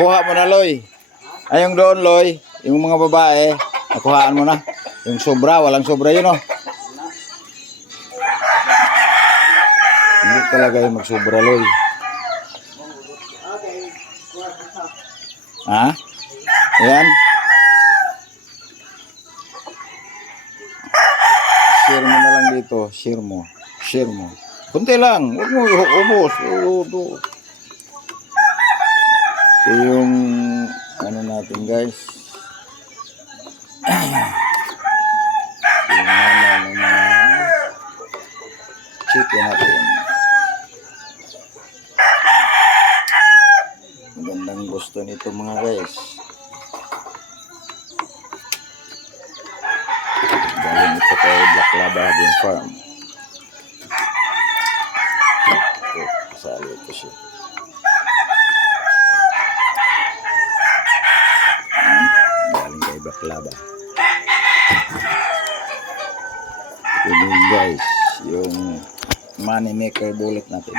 Kuha mo na, Loy. Ay, yung doon, Loy. Yung mga babae, nakuhaan mo na. Yung sobra, walang sobra yun, oh. Hindi talaga yung magsobra, Loy. Ha? Ayan. Share mo na lang dito. Share mo. Share mo. Kunti lang. Huwag mo ubos. Ito yung ano natin, guys. Yung ng mga chicken natin. Magandang gusto nito mga guys. Galing ito kay Black Lava Game Farm. Ito, kasali ito siya. Galing kay Black Lava. Ito guys, yung money maker bullet natin.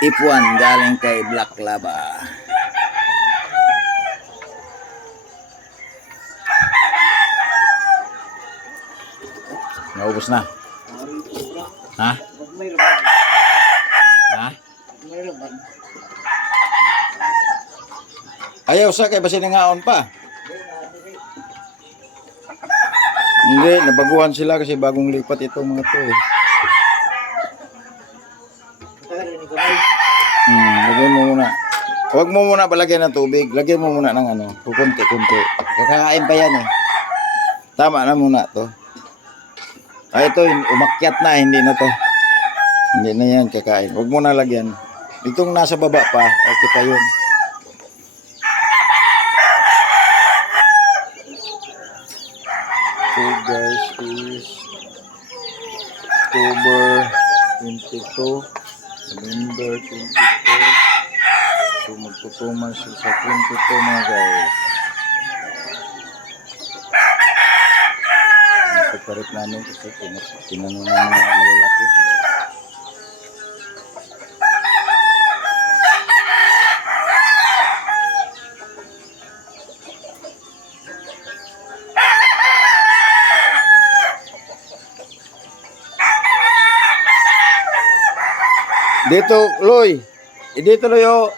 Ipuan galing kay Black Lava. Naubos na. Ha? Ha? Ayaw sa kay basi nangaon pa. Hindi, nabaguhan sila kasi bagong lipat itong mga to eh. Lagyan mo muna. Huwag mo muna palagyan ng tubig. Lagyan mo muna ng ano, kukunti-kunti. Kakakain pa yan eh. Tama na muna to. Ay ito, umakyat na, hindi na to. Hindi na yan kakain. Huwag mo na lagyan. Itong nasa baba pa, okay pa yun. So guys, is October 22, November 22. So magtutuman siya sa 22 mga guys. Nakaparit namin kasi tinanong ng mga malalaki. Dito, Loy. Dito, Loy, oh.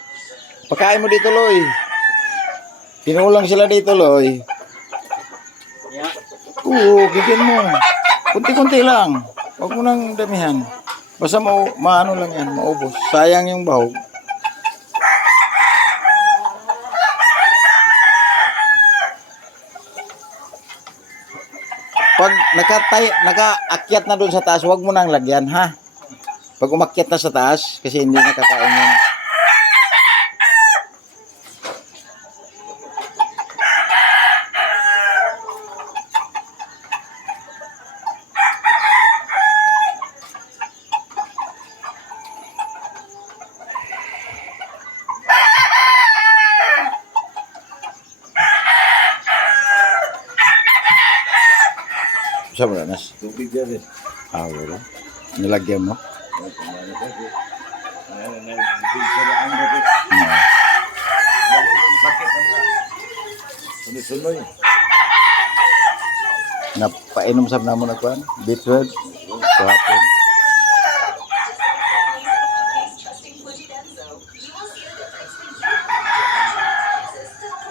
Pakain mo dito, Loy. Pinulang sila dito, Loy. Oo, bigyan mo. Kunti-kunti lang. Huwag mo nang damihan. Basta maano lang yan, maubos. Sayang yung bahog. Pag nakaakyat na doon sa taas, huwag mo nang lagyan, ha? Pag umakyat na sa taas, kasi hindi nakakain yan. Saan mo na, Nas? Tubig yan eh. Wala. Nilagyan mo? Sunoy-sunoy. Napainom sa namon ako, beetroot, kahapon.